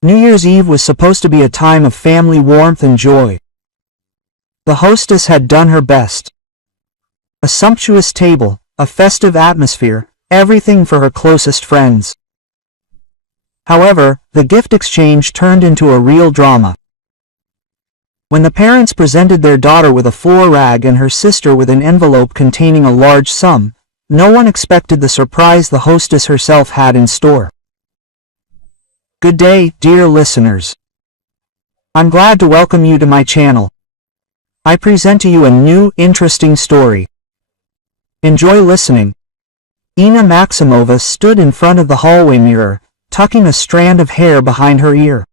New Year's Eve was supposed to be a time of family warmth and joy. The hostess had done her best. A sumptuous table, a festive atmosphere, everything for her closest friends. However, the gift exchange turned into a real drama. When the parents presented their daughter with a floor rag and her sister with an envelope containing a large sum, no one expected the surprise the hostess herself had in store. Good day, dear listeners. I'm glad to welcome you to my channel. I present to you a new, interesting story. Enjoy listening. Ina Maximova stood in front of the hallway mirror, tucking a strand of hair behind her ear.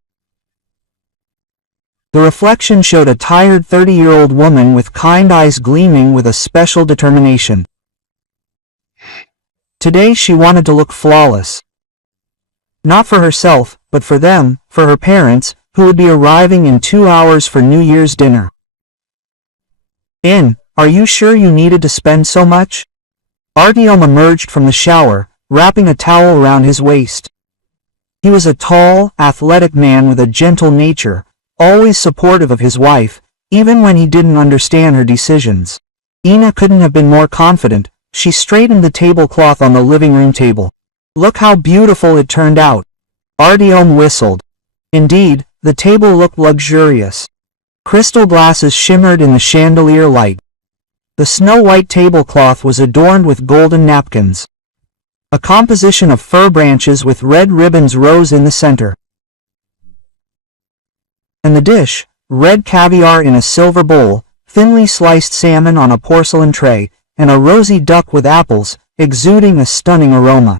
The reflection showed a tired 30-year-old woman with kind eyes gleaming with a special determination. Today she wanted to look flawless. Not for herself, but for them, for her parents, who would be arriving in 2 hours for New Year's dinner. Are you sure you needed to spend so much? Artyom emerged from the shower, wrapping a towel around his waist. He was a tall, athletic man with a gentle nature, always supportive of his wife, even when he didn't understand her decisions. Ina couldn't have been more confident. She straightened the tablecloth on the living room table. Look how beautiful it turned out. Artyom whistled. Indeed, the table looked luxurious. Crystal glasses shimmered in the chandelier light. The snow-white tablecloth was adorned with golden napkins. A composition of fir branches with red ribbons rose in the center. And the dish, red caviar in a silver bowl, thinly sliced salmon on a porcelain tray, and a rosy duck with apples, exuding a stunning aroma.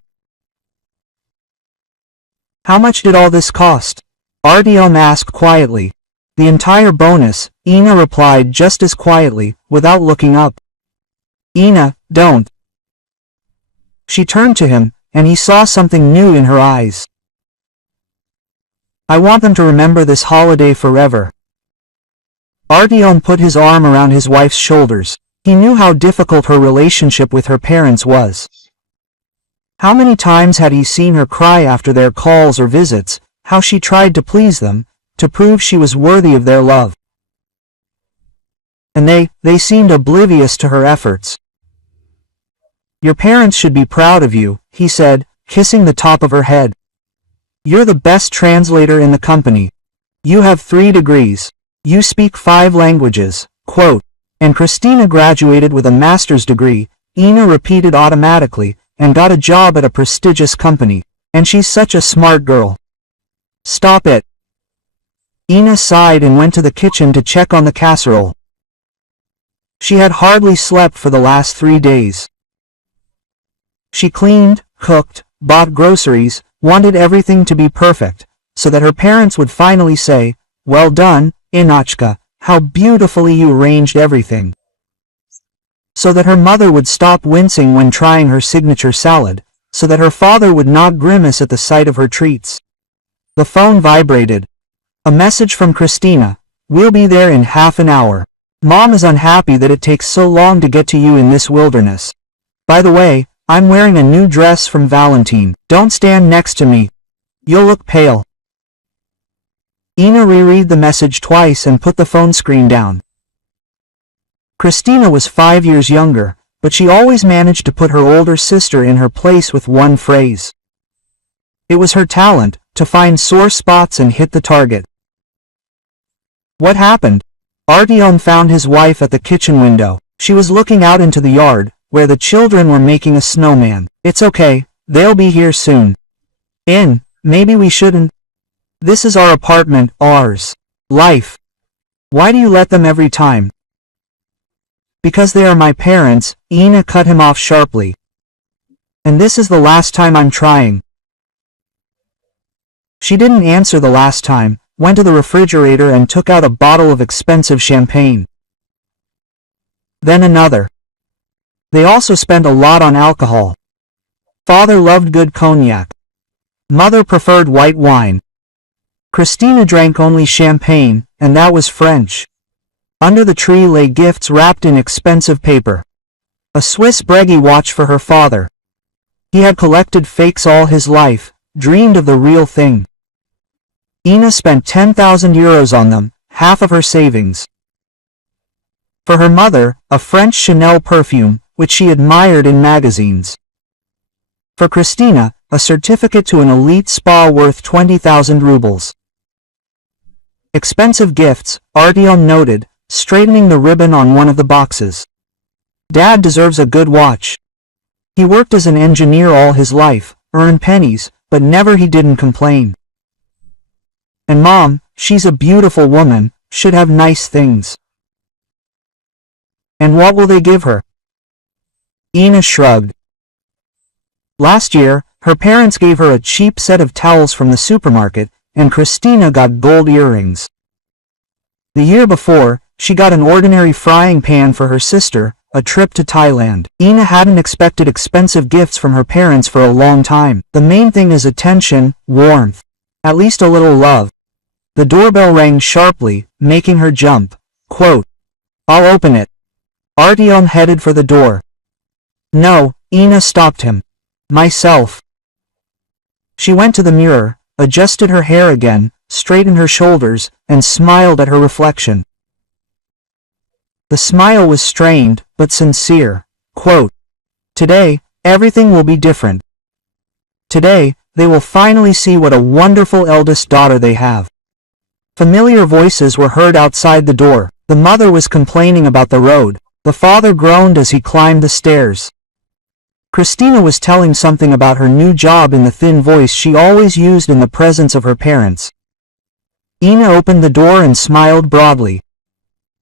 How much did all this cost? Artyom asked quietly. The entire bonus, Ina replied just as quietly, without looking up. Ina, don't. She turned to him, and he saw something new in her eyes. I want them to remember this holiday forever. Artyom put his arm around his wife's shoulders. He knew how difficult her relationship with her parents was. How many times had he seen her cry after their calls or visits, how she tried to please them, to prove she was worthy of their love. And they seemed oblivious to her efforts. Your parents should be proud of you, he said, kissing the top of her head. You're the best translator in the company. You have 3 degrees. You speak 5 languages. Quote. And Christina graduated with a master's degree, Ina repeated automatically, and got a job at a prestigious company. And she's such a smart girl. Stop it. Ina sighed and went to the kitchen to check on the casserole. She had hardly slept for the last 3 days. She cleaned, cooked, bought groceries, wanted everything to be perfect, so that her parents would finally say, "Well done, Inachka, how beautifully you arranged everything." So that her mother would stop wincing when trying her signature salad, so that her father would not grimace at the sight of her treats. The phone vibrated. A message from Christina. We'll be there in half an hour. Mom is unhappy that it takes so long to get to you in this wilderness. By the way, I'm wearing a new dress from Valentine. Don't stand next to me. You'll look pale. Ina reread the message twice and put the phone screen down. Christina was 5 years younger, but she always managed to put her older sister in her place with one phrase. It was her talent, to find sore spots and hit the target. What happened? Artyom found his wife at the kitchen window. She was looking out into the yard, where the children were making a snowman. It's okay, they'll be here soon. Maybe we shouldn't. This is our apartment, ours. Life. Why do you let them every time? Because they are my parents, Ina cut him off sharply. And this is the last time I'm trying. She didn't answer the last time, went to the refrigerator and took out a bottle of expensive champagne. Then another. They also spent a lot on alcohol. Father loved good cognac. Mother preferred white wine. Christina drank only champagne, and that was French. Under the tree lay gifts wrapped in expensive paper. A Swiss Breguet watch for her father. He had collected fakes all his life, dreamed of the real thing. Ina spent 10,000 euros on them, half of her savings. For her mother, a French Chanel perfume, which she admired in magazines. For Christina, a certificate to an elite spa worth 20,000 rubles. Expensive gifts, Artyom noted, straightening the ribbon on one of the boxes. Dad deserves a good watch. He worked as an engineer all his life, earned pennies, but never he didn't complain. And Mom, she's a beautiful woman, should have nice things. And what will they give her? Ina shrugged. Last year, her parents gave her a cheap set of towels from the supermarket, and Christina got gold earrings. The year before, she got an ordinary frying pan for her sister, a trip to Thailand. Ina hadn't expected expensive gifts from her parents for a long time. The main thing is attention, warmth. At least a little love. The doorbell rang sharply, making her jump. Quote, "I'll open it." Artyom headed for the door. No, Ina stopped him. Myself. She went to the mirror, adjusted her hair again, straightened her shoulders, and smiled at her reflection. The smile was strained, but sincere. Quote, "Today, everything will be different. Today, they will finally see what a wonderful eldest daughter they have." Familiar voices were heard outside the door. The mother was complaining about the road. The father groaned as he climbed the stairs. Christina was telling something about her new job in the thin voice she always used in the presence of her parents. Ina opened the door and smiled broadly.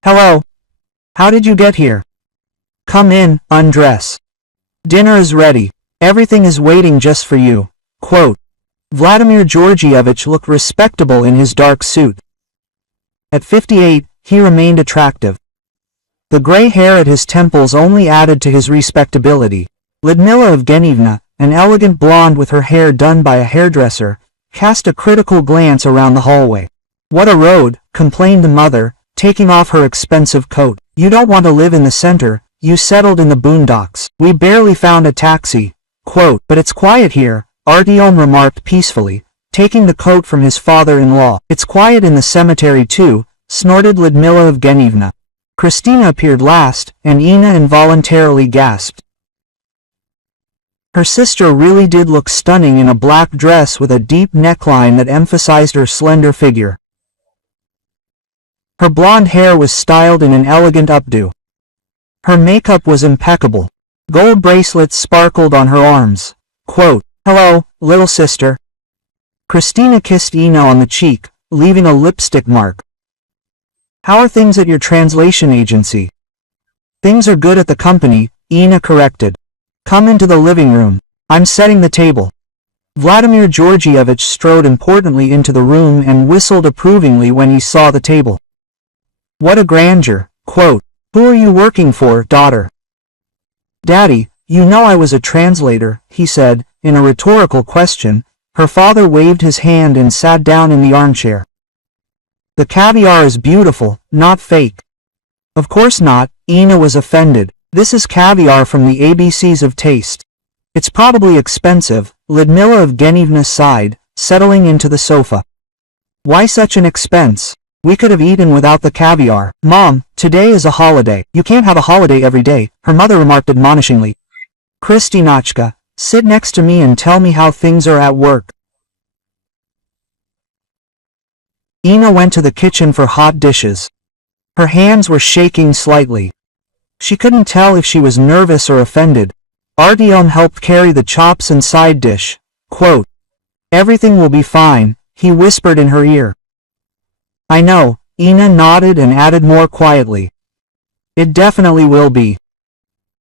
"Hello. How did you get here? Come in, undress. Dinner is ready. Everything is waiting just for you." Quote, Vladimir Georgievich looked respectable in his dark suit. At 58, he remained attractive. The gray hair at his temples only added to his respectability. Lyudmila Evgenievna, an elegant blonde with her hair done by a hairdresser, cast a critical glance around the hallway. "What a road," complained the mother, taking off her expensive coat. "You don't want to live in the center, you settled in the boondocks. We barely found a taxi." Quote, "But it's quiet here," Artyom remarked peacefully, taking the coat from his father-in-law. "It's quiet in the cemetery too," snorted Lyudmila Evgenievna. Christina appeared last, and Ina involuntarily gasped. Her sister really did look stunning in a black dress with a deep neckline that emphasized her slender figure. Her blonde hair was styled in an elegant updo. Her makeup was impeccable. Gold bracelets sparkled on her arms. Quote, "Hello, little sister." Christina kissed Ina on the cheek, leaving a lipstick mark. "How are things at your translation agency?" "Things are good at the company," Ina corrected. "Come into the living room. I'm setting the table." Vladimir Georgievich strode importantly into the room and whistled approvingly when he saw the table. "What a grandeur." Quote, "Who are you working for, daughter?" "Daddy, you know I was a translator," he said, in a rhetorical question. Her father waved his hand and sat down in the armchair. "The caviar is beautiful, not fake." "Of course not," Ina was offended. "This is caviar from the ABCs of taste." "It's probably expensive," Lyudmila Evgenievna sighed, settling into the sofa. "Why such an expense? We could have eaten without the caviar." "Mom, today is a holiday." "You can't have a holiday every day," her mother remarked admonishingly. "Kristinachka, sit next to me and tell me how things are at work." Ina went to the kitchen for hot dishes. Her hands were shaking slightly. She couldn't tell if she was nervous or offended. Artyom helped carry the chops and side dish. Quote, "Everything will be fine," he whispered in her ear. "I know," Ina nodded and added more quietly. "It definitely will be."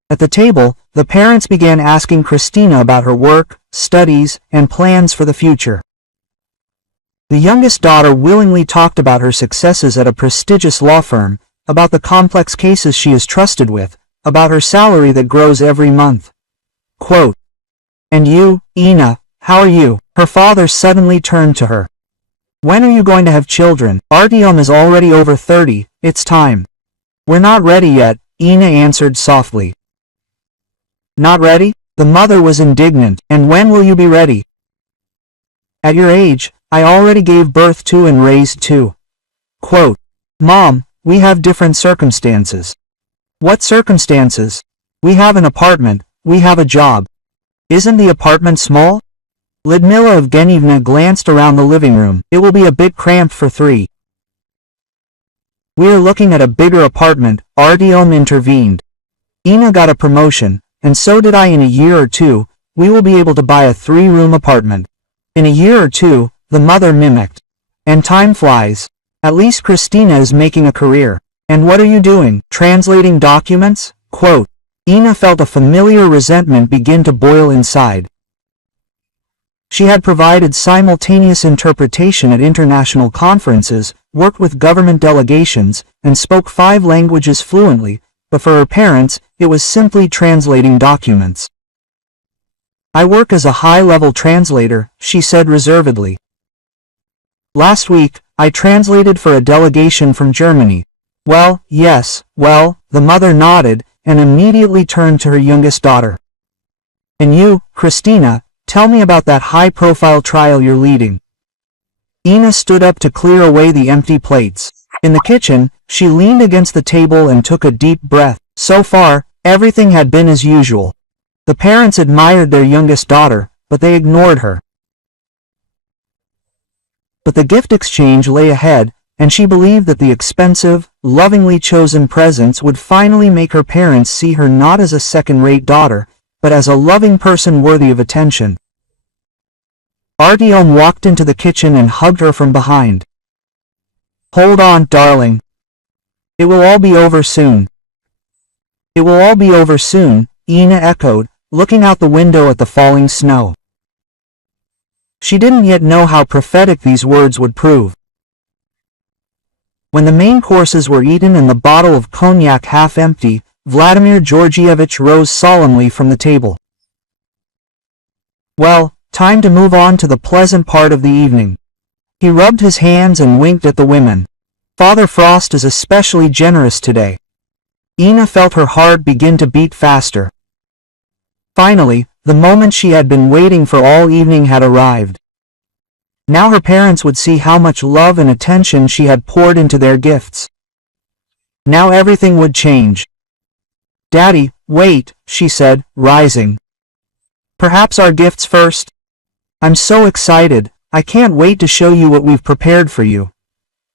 At the table, the parents began asking Christina about her work, studies, and plans for the future. The youngest daughter willingly talked about her successes at a prestigious law firm, about the complex cases she is trusted with, about her salary that grows every month. Quote, "And you, Ina, how are you?" Her father suddenly turned to her. "When are you going to have children?" "Artyom is already over 30, it's time." "We're not ready yet," Ina answered softly. "Not ready?" The mother was indignant. "And when will you be ready?" "At your age, I already gave birth to and raised two. Quote, Mom, we have different circumstances. What circumstances? We have an apartment, we have a job. Isn't the apartment small? Lyudmila Evgenyevna glanced around the living room. It will be a bit cramped for three. We are looking at a bigger apartment, Artyom intervened. Ina got a promotion, and so did I. In a year or two, we will be able to buy a 3-room apartment. In a year or two, the mother mimicked. And time flies. At least Christina is making a career. And what are you doing? Translating documents? Quote. Ina felt a familiar resentment begin to boil inside. She had provided simultaneous interpretation at international conferences, worked with government delegations, and spoke 5 languages fluently, but for her parents, it was simply translating documents. I work as a high-level translator, she said reservedly. Last week, I translated for a delegation from Germany. Well, yes, well, the mother nodded, and immediately turned to her youngest daughter. And you, Christina, tell me about that high-profile trial you're leading. Ina stood up to clear away the empty plates. In the kitchen, she leaned against the table and took a deep breath. So far, everything had been as usual. The parents admired their youngest daughter, but they ignored her. But the gift exchange lay ahead, and she believed that the expensive, lovingly chosen presents would finally make her parents see her not as a second-rate daughter, but as a loving person worthy of attention. Artyom walked into the kitchen and hugged her from behind. Hold on, darling. It will all be over soon. It will all be over soon, Ina echoed, looking out the window at the falling snow. She didn't yet know how prophetic these words would prove. When the main courses were eaten and the bottle of cognac half empty, Vladimir Georgievich rose solemnly from the table. Well, time to move on to the pleasant part of the evening. He rubbed his hands and winked at the women. Father Frost is especially generous today. Ina felt her heart begin to beat faster. Finally, the moment she had been waiting for all evening had arrived. Now her parents would see how much love and attention she had poured into their gifts. Now everything would change. Daddy, wait, she said, rising. Perhaps our gifts first? I'm so excited, I can't wait to show you what we've prepared for you.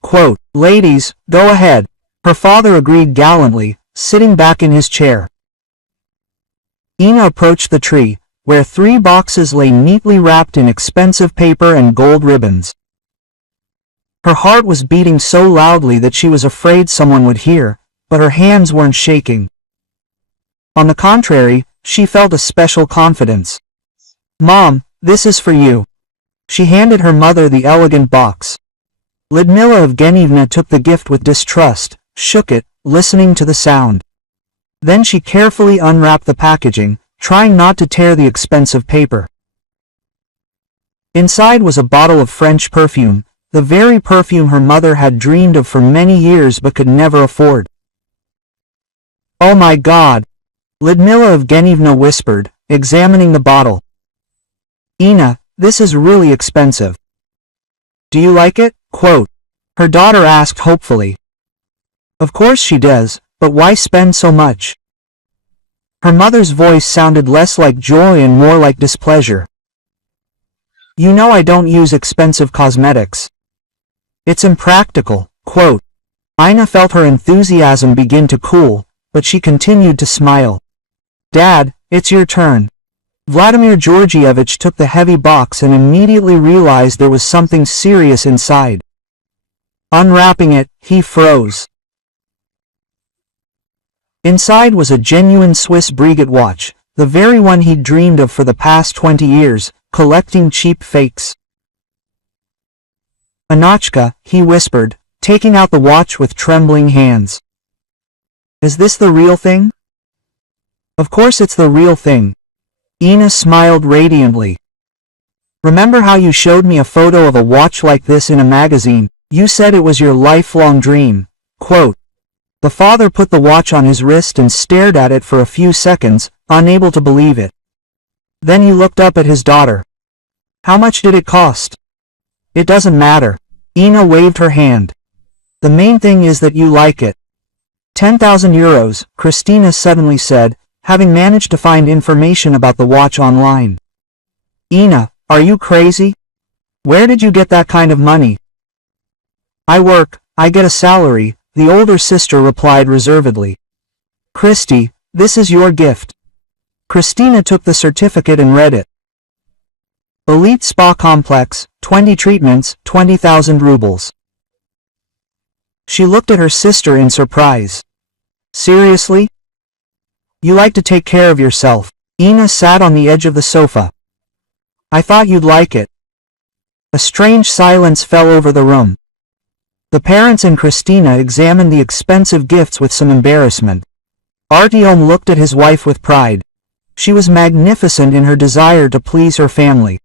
Quote, ladies, go ahead. Her father agreed gallantly, sitting back in his chair. Ina approached the tree, where 3 boxes lay neatly wrapped in expensive paper and gold ribbons. Her heart was beating so loudly that she was afraid someone would hear, but her hands weren't shaking. On the contrary, she felt a special confidence. Mom, this is for you. She handed her mother the elegant box. Lyudmila Evgenyevna took the gift with distrust, shook it, listening to the sound. Then she carefully unwrapped the packaging, trying not to tear the expensive paper. Inside was a bottle of French perfume, the very perfume her mother had dreamed of for many years but could never afford. Oh my God! Lyudmila Evgenyevna whispered, examining the bottle. Ina, this is really expensive. Do you like it? Quote. Her daughter asked hopefully. Of course she does, but why spend so much? Her mother's voice sounded less like joy and more like displeasure. You know I don't use expensive cosmetics. It's impractical. Quote. Ina felt her enthusiasm begin to cool, but she continued to smile. Dad, it's your turn. Vladimir Georgievich took the heavy box and immediately realized there was something serious inside. Unwrapping it, he froze. Inside was a genuine Swiss Breguet watch, the very one he'd dreamed of for the past 20 years, collecting cheap fakes. Anachka, he whispered, taking out the watch with trembling hands. Is this the real thing? Of course it's the real thing. Ina smiled radiantly. Remember how you showed me a photo of a watch like this in a magazine? You said it was your lifelong dream. Quote. The father put the watch on his wrist and stared at it for a few seconds, unable to believe it. Then he looked up at his daughter. How much did it cost? It doesn't matter. Ina waved her hand. The main thing is that you like it. 10,000 euros, Christina suddenly said, having managed to find information about the watch online. Ina, are you crazy? Where did you get that kind of money? I work, I get a salary, the older sister replied reservedly. Christy, this is your gift. Christina took the certificate and read it. Elite Spa Complex, 20 treatments, 20,000 rubles. She looked at her sister in surprise. Seriously? You like to take care of yourself. Ina sat on the edge of the sofa. I thought you'd like it. A strange silence fell over the room. The parents and Christina examined the expensive gifts with some embarrassment. Artyom looked at his wife with pride. She was magnificent in her desire to please her family.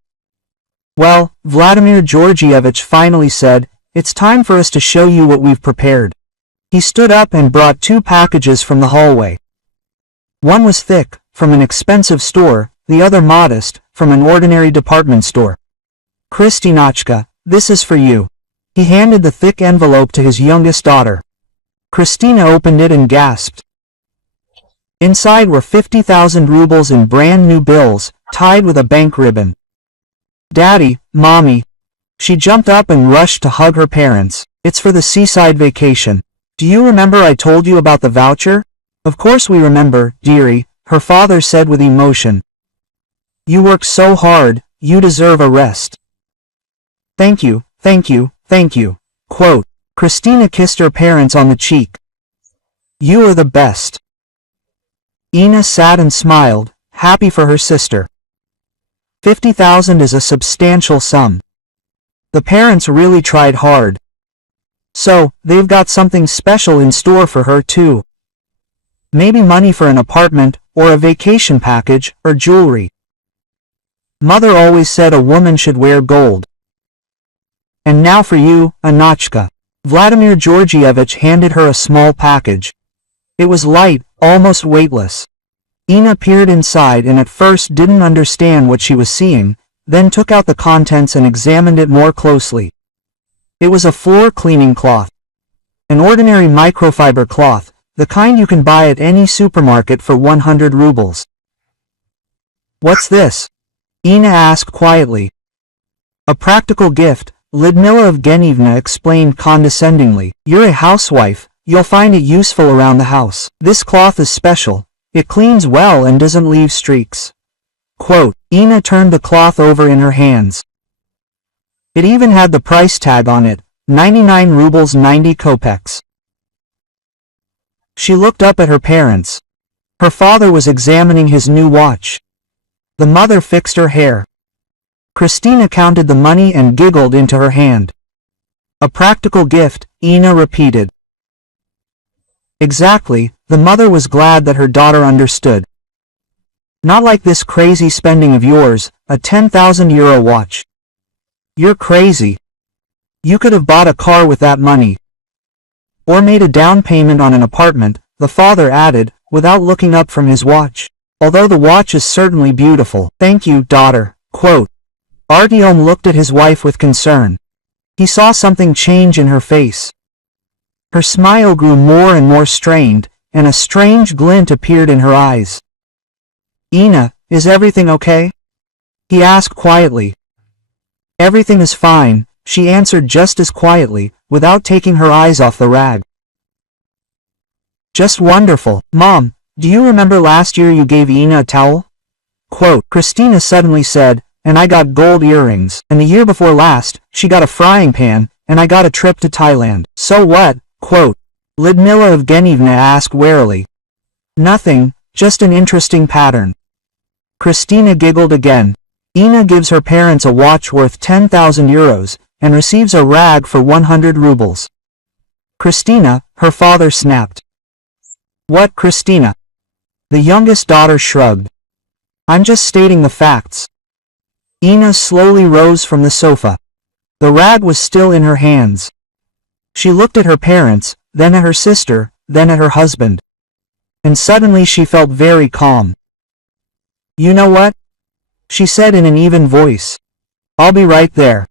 Well, Vladimir Georgievich finally said, it's time for us to show you what we've prepared. He stood up and brought 2 packages from the hallway. One was thick, from an expensive store, the other modest, from an ordinary department store. Kristinachka, this is for you. He handed the thick envelope to his youngest daughter. Christina opened it and gasped. Inside were 50,000 rubles in brand new bills, tied with a bank ribbon. Daddy, Mommy. She jumped up and rushed to hug her parents. It's for the seaside vacation. Do you remember I told you about the voucher? Of course we remember, dearie, her father said with emotion. You worked so hard, you deserve a rest. Thank you, thank you, thank you. Quote. Christina kissed her parents on the cheek. You are the best. Ina sat and smiled, happy for her sister. 50,000 is a substantial sum. The parents really tried hard. So, they've got something special in store for her too. Maybe money for an apartment, or a vacation package, or jewelry. Mother always said a woman should wear gold. And now for you, Anachka. Vladimir Georgievich handed her a small package. It was light, almost weightless. Ina peered inside and at first didn't understand what she was seeing, then took out the contents and examined it more closely. It was a floor cleaning cloth. An ordinary microfiber cloth, the kind you can buy at any supermarket for 100 rubles. What's this? Ina asked quietly. A practical gift, Lyudmila Evgenyevna explained condescendingly. You're a housewife, you'll find it useful around the house. This cloth is special. It cleans well and doesn't leave streaks. Quote. Ina turned the cloth over in her hands. It even had the price tag on it, 99 rubles 90 kopecks. She looked up at her parents. Her father was examining his new watch. The mother fixed her hair. Christina counted the money and giggled into her hand. A practical gift, Ina repeated. Exactly, the mother was glad that her daughter understood. Not like this crazy spending of yours, a 10,000 euro watch. You're crazy. You could have bought a car with that money. Or made a down payment on an apartment, the father added, without looking up from his watch. Although the watch is certainly beautiful. Thank you, daughter. Quote. Artyom looked at his wife with concern. He saw something change in her face. Her smile grew more and more strained, and a strange glint appeared in her eyes. Ina, is everything okay? He asked quietly. Everything is fine, she answered just as quietly, without taking her eyes off the rag. Just wonderful. Mom, do you remember last year you gave Ina a towel? Quote. Christina suddenly said, and I got gold earrings, and the year before last, she got a frying pan, and I got a trip to Thailand. So what? Quote. Lyudmila Evgenyevna asked warily. Nothing, just an interesting pattern. Christina giggled again. Ina gives her parents a watch worth 10,000 euros, and receives a rag for 100 rubles. Christina, her father snapped. What, Christina? The youngest daughter shrugged. I'm just stating the facts. Ina slowly rose from the sofa. The rag was still in her hands. She looked at her parents, then at her sister, then at her husband. And suddenly she felt very calm. You know what? She said in an even voice. I'll be right there.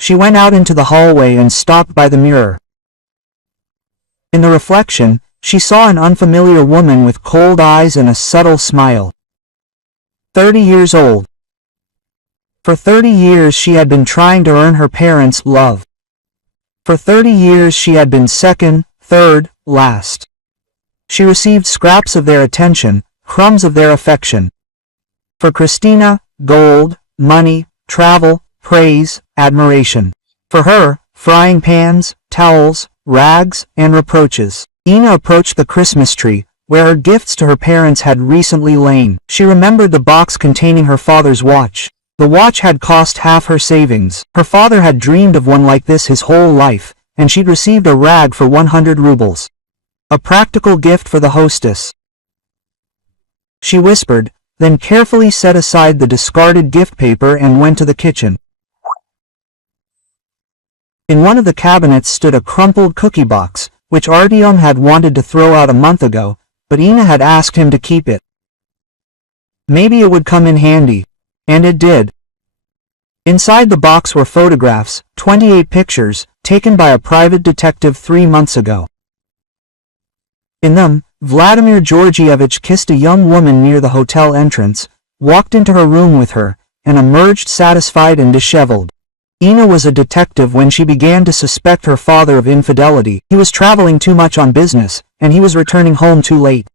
She went out into the hallway and stopped by the mirror. In the reflection, she saw an unfamiliar woman with cold eyes and a subtle smile. 30 years old. For 30 years she had been trying to earn her parents' love. For 30 years she had been second, third, last. She received scraps of their attention, crumbs of their affection. For Christina, gold, money, travel, praise, admiration. For her, frying pans, towels, rags, and reproaches. Ina approached the Christmas tree, where her gifts to her parents had recently lain. She remembered the box containing her father's watch. The watch had cost half her savings. Her father had dreamed of one like this his whole life, and she'd received a rag for 100 rubles. A practical gift for the hostess. She whispered, then carefully set aside the discarded gift paper and went to the kitchen. In one of the cabinets stood a crumpled cookie box, which Artyom had wanted to throw out a month ago, but Ina had asked him to keep it. Maybe it would come in handy. And it did. Inside the box were photographs, 28 pictures, taken by a private detective 3 months ago. In them, Vladimir Georgievich kissed a young woman near the hotel entrance, walked into her room with her, and emerged satisfied and disheveled. Ina was a detective when she began to suspect her father of infidelity. He was traveling too much on business, and he was returning home too late.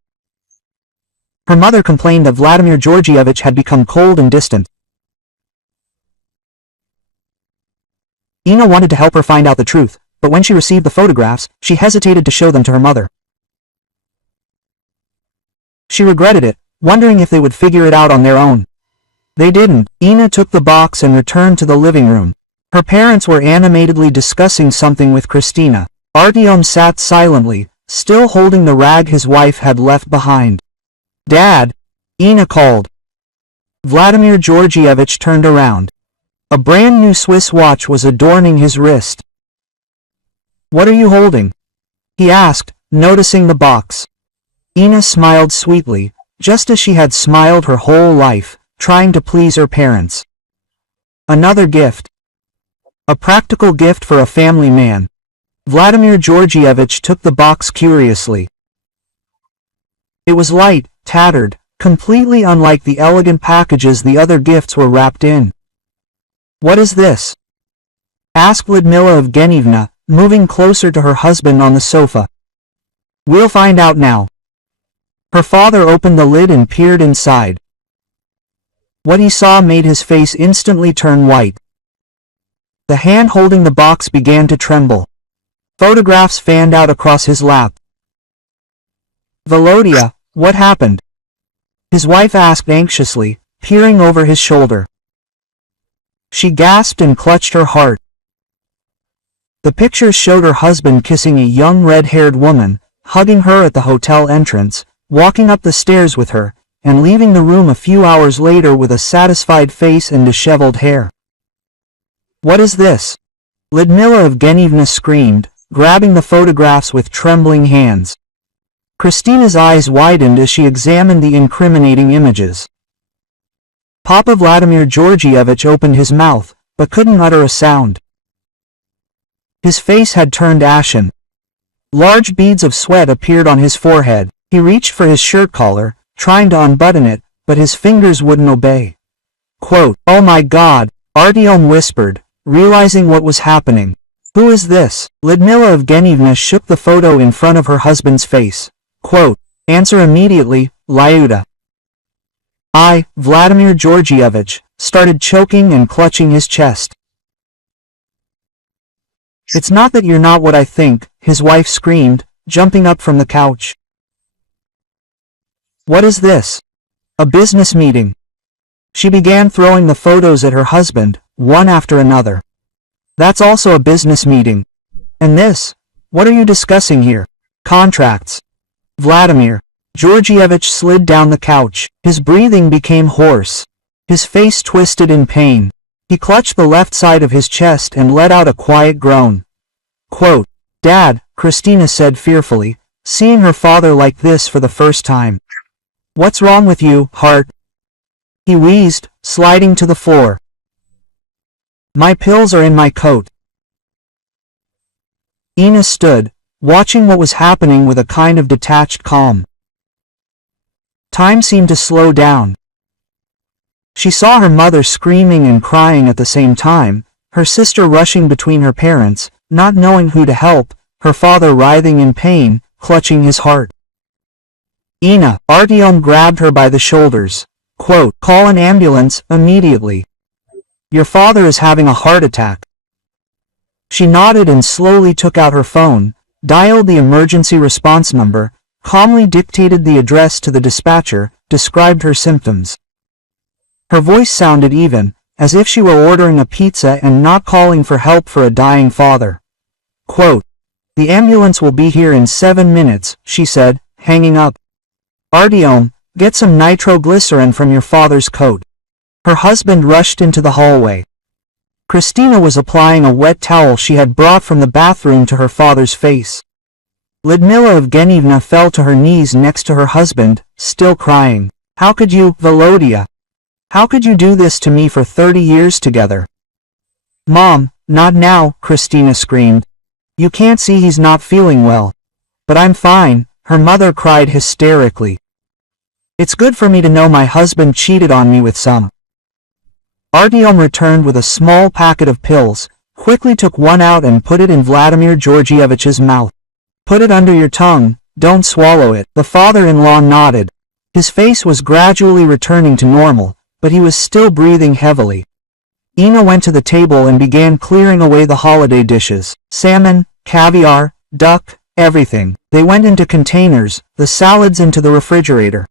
Her mother complained that Vladimir Georgievich had become cold and distant. Ina wanted to help her find out the truth, but when she received the photographs, she hesitated to show them to her mother. She regretted it, wondering if they would figure it out on their own. They didn't. Ina took the box and returned to the living room. Her parents were animatedly discussing something with Christina. Artyom sat silently, still holding the rag his wife had left behind. "Dad!" Ina called. Vladimir Georgievich turned around. A brand new Swiss watch was adorning his wrist. "What are you holding?" he asked, noticing the box. Ina smiled sweetly, just as she had smiled her whole life, trying to please her parents. Another gift. A practical gift for a family man. Vladimir Georgievich took the box curiously. It was light, tattered, completely unlike the elegant packages the other gifts were wrapped in. "What is this?" asked Lyudmila Evgenievna, moving closer to her husband on the sofa. "We'll find out now." Her father opened the lid and peered inside. What he saw made his face instantly turn white. The hand holding the box began to tremble. Photographs fanned out across his lap. "Volodya, what happened?" his wife asked anxiously, peering over his shoulder. She gasped and clutched her heart. The pictures showed her husband kissing a young red-haired woman, hugging her at the hotel entrance, walking up the stairs with her, and leaving the room a few hours later with a satisfied face and disheveled hair. "What is this?" Lyudmila Evgenievna screamed, grabbing the photographs with trembling hands. Christina's eyes widened as she examined the incriminating images. Papa Vladimir Georgievich opened his mouth, but couldn't utter a sound. His face had turned ashen. Large beads of sweat appeared on his forehead. He reached for his shirt collar, trying to unbutton it, but his fingers wouldn't obey. Quote, "Oh my God," Artyom whispered, realizing what was happening. "Who is this?" Lyudmila Evgenievna shook the photo in front of her husband's face. Quote, "Answer immediately, Lyuda." I, Vladimir Georgievich, started choking and clutching his chest. "It's not that you're not what I think," his wife screamed, jumping up from the couch. "What is this?" "A business meeting." She began throwing the photos at her husband, one after another. "That's also a business meeting. And this? What are you discussing here?" "Contracts." Vladimir Georgievich slid down the couch. His breathing became hoarse. His face twisted in pain. He clutched the left side of his chest and let out a quiet groan. Quote, "Dad," Christina said fearfully, seeing her father like this for the first time. "What's wrong with you, heart?" He wheezed, sliding to the floor. My pills are in my coat. Ina stood, watching what was happening with a kind of detached calm. Time seemed to slow down. She saw her mother screaming and crying at the same time, her sister rushing between her parents, not knowing who to help, her father writhing in pain, clutching his heart. Ina, Artyom grabbed her by the shoulders. Quote, call an ambulance, immediately. Your father is having a heart attack. She nodded and slowly took out her phone, dialed the emergency response number, calmly dictated the address to the dispatcher, described her symptoms. Her voice sounded even, as if she were ordering a pizza and not calling for help for a dying father. Quote, the ambulance will be here in 7 minutes, she said, hanging up. Artyom, get some nitroglycerin from your father's coat. Her husband rushed into the hallway. Christina was applying a wet towel she had brought from the bathroom to her father's face. Lyudmila Evgenyevna fell to her knees next to her husband, still crying. How could you, Volodya? How could you do this to me for 30 years together? Mom, not now, Christina screamed. You can't see he's not feeling well. But I'm fine, her mother cried hysterically. It's good for me to know my husband cheated on me with some. Artyom returned with a small packet of pills, quickly took one out and put it in Vladimir Georgievich's mouth. Put it under your tongue, don't swallow it, the father-in-law nodded. His face was gradually returning to normal, but he was still breathing heavily. Ina went to the table and began clearing away the holiday dishes. Salmon, caviar, duck, everything. They went into containers, the salads into the refrigerator.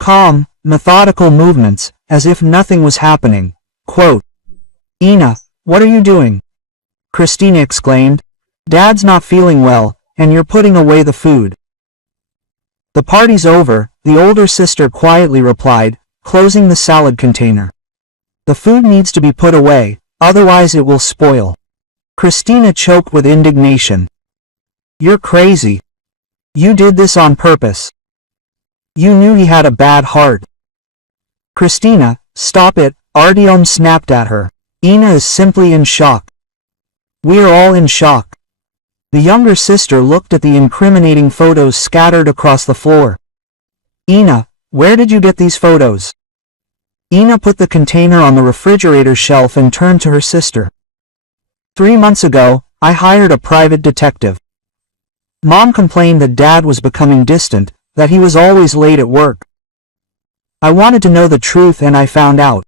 Calm, methodical movements, as if nothing was happening. Quote, Ina, what are you doing? Christina exclaimed. Dad's not feeling well, and you're putting away the food. The party's over, the older sister quietly replied, closing the salad container. The food needs to be put away, otherwise it will spoil. Christina choked with indignation. You're crazy. You did this on purpose. You knew he had a bad heart. Christina, stop it, Artyom snapped at her. Ina is simply in shock. We're all in shock. The younger sister looked at the incriminating photos scattered across the floor. Ina, where did you get these photos? Ina put the container on the refrigerator shelf and turned to her sister. 3 months ago, I hired a private detective. Mom complained that Dad was becoming distant, that he was always late at work. I wanted to know the truth and I found out.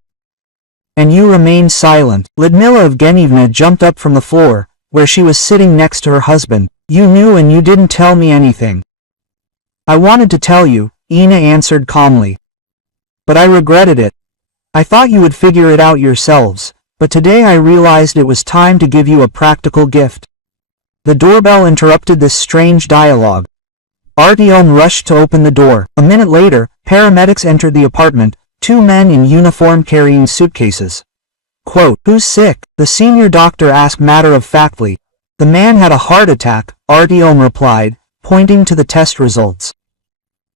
And you remained silent. Lyudmila Evgenyevna jumped up from the floor, where she was sitting next to her husband. You knew and you didn't tell me anything. I wanted to tell you, Ina answered calmly. But I regretted it. I thought you would figure it out yourselves, but today I realized it was time to give you a practical gift. The doorbell interrupted this strange dialogue. Artyom rushed to open the door. A minute later, paramedics entered the apartment, 2 men in uniform carrying suitcases. Quote, who's sick? The senior doctor asked matter-of-factly. The man had a heart attack, Artyom replied, pointing to the test results.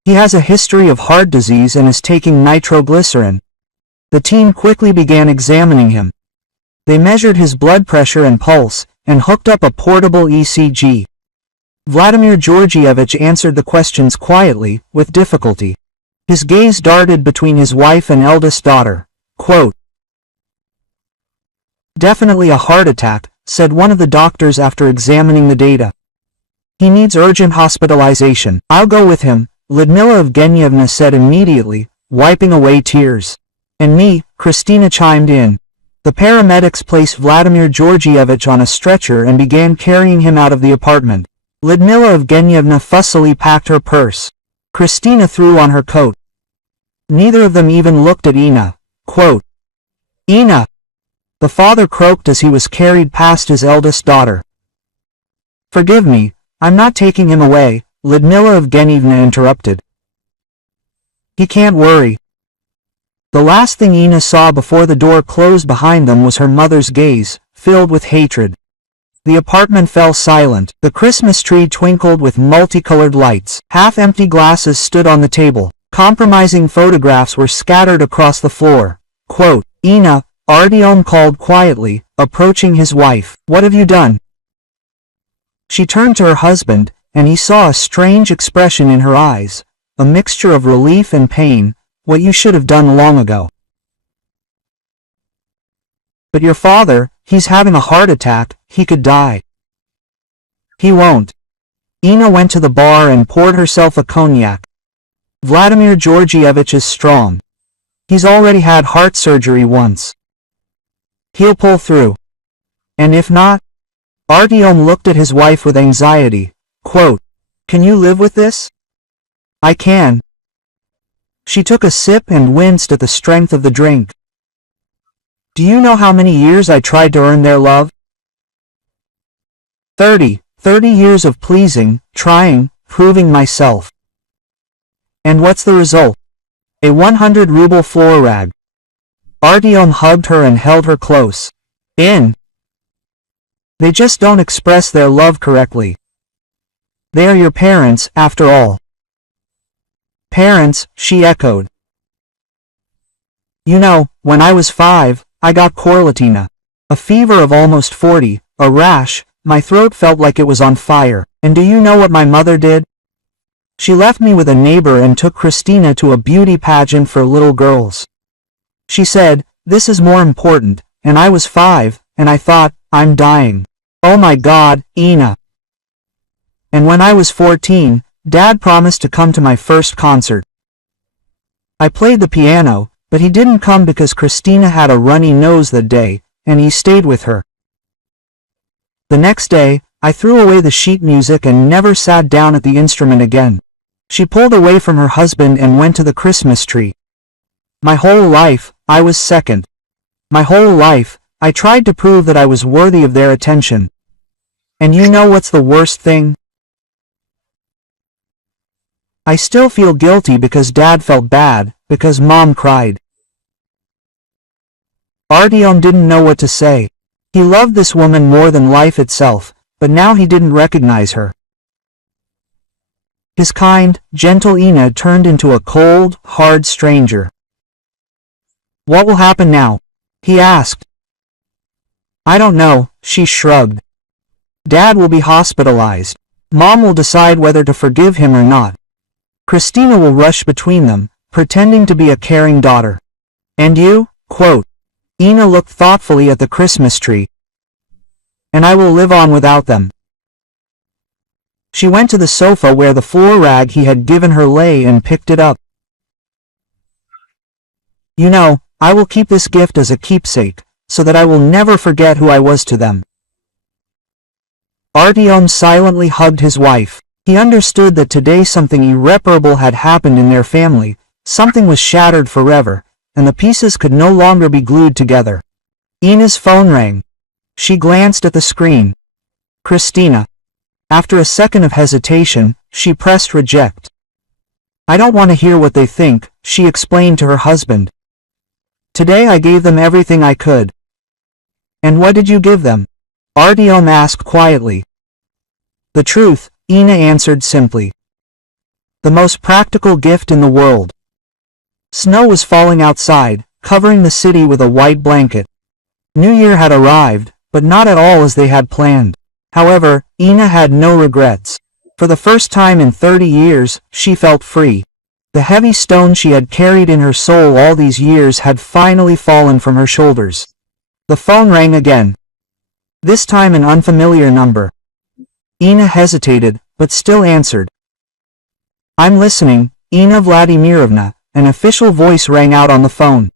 He has a history of heart disease and is taking nitroglycerin. The team quickly began examining him. They measured his blood pressure and pulse, and hooked up a portable ECG. Vladimir Georgievich answered the questions quietly, with difficulty. His gaze darted between his wife and eldest daughter. Quote, definitely a heart attack, said one of the doctors after examining the data. He needs urgent hospitalization. I'll go with him, Lyudmila Evgenyevna said immediately, wiping away tears. And me, Christina chimed in. The paramedics placed Vladimir Georgievich on a stretcher and began carrying him out of the apartment. Lyudmila Evgenyevna fussily packed her purse. Christina threw on her coat. Neither of them even looked at Ina. Quote, Ina! The father croaked as he was carried past his eldest daughter. Forgive me, I'm not taking him away, Lyudmila Evgenyevna interrupted. He can't worry. The last thing Ina saw before the door closed behind them was her mother's gaze, filled with hatred. The apartment fell silent. The Christmas tree twinkled with multicolored lights. Half-empty glasses stood on the table. Compromising photographs were scattered across the floor. Quote, Ina, Artyom called quietly, approaching his wife. "What have you done?" She turned to her husband, and he saw a strange expression in her eyes, a mixture of relief and pain. "What you should have done long ago." "But your father, he's having a heart attack, he could die." "He won't." Ina went to the bar and poured herself a cognac. "Vladimir Georgievich is strong. He's already had heart surgery once. He'll pull through. And if not..." Artyom looked at his wife with anxiety. Quote, "Can you live with this?" "I can." She took a sip and winced at the strength of the drink. "Do you know how many years I tried to earn their love?" 30 years of pleasing, trying, proving myself. And what's the result? A 100-ruble floor rag. Artyom hugged her and held her close. They just don't express their love correctly. They are your parents, after all." "Parents," she echoed. "You know, when I was 5, I got Korlatina. A fever of almost 40, a rash, my throat felt like it was on fire. And do you know what my mother did? She left me with a neighbor and took Christina to a beauty pageant for little girls. She said, 'This is more important,' and I was 5, and I thought, I'm dying. Oh my God, Ina." "And when I was 14, Dad promised to come to my first concert. I played the piano, but he didn't come because Christina had a runny nose that day, and he stayed with her. The next day, I threw away the sheet music and never sat down at the instrument again. She pulled away from her husband and went to the Christmas tree. My whole life, I was second. My whole life, I tried to prove that I was worthy of their attention. And you know what's the worst thing? I still feel guilty because Dad felt bad, because Mom cried." Artyom didn't know what to say. He loved this woman more than life itself, but now he didn't recognize her. His kind, gentle Ina turned into a cold, hard stranger. "What will happen now?" he asked. "I don't know," she shrugged. "Dad will be hospitalized. Mom will decide whether to forgive him or not. Christina will rush between them, pretending to be a caring daughter. And you?" Quote. Ina looked thoughtfully at the Christmas tree. "And I will live on without them." She went to the sofa where the floor rag he had given her lay and picked it up. "You know, I will keep this gift as a keepsake, so that I will never forget who I was to them." Artyom silently hugged his wife. He understood that today something irreparable had happened in their family, something was shattered forever, and the pieces could no longer be glued together. Ina's phone rang. She glanced at the screen. Christina. After a second of hesitation, she pressed reject. "I don't want to hear what they think," she explained to her husband. "Today I gave them everything I could." "And what did you give them?" Artyom asked quietly. "The truth," Ina answered simply. "The most practical gift in the world." Snow was falling outside, covering the city with a white blanket. New Year had arrived, but not at all as they had planned. However, Ina had no regrets. For the first time in 30 years, she felt free. The heavy stone she had carried in her soul all these years had finally fallen from her shoulders. The phone rang again. This time an unfamiliar number. Ina hesitated, but still answered. "I'm listening, Ina Vladimirovna," an official voice rang out on the phone.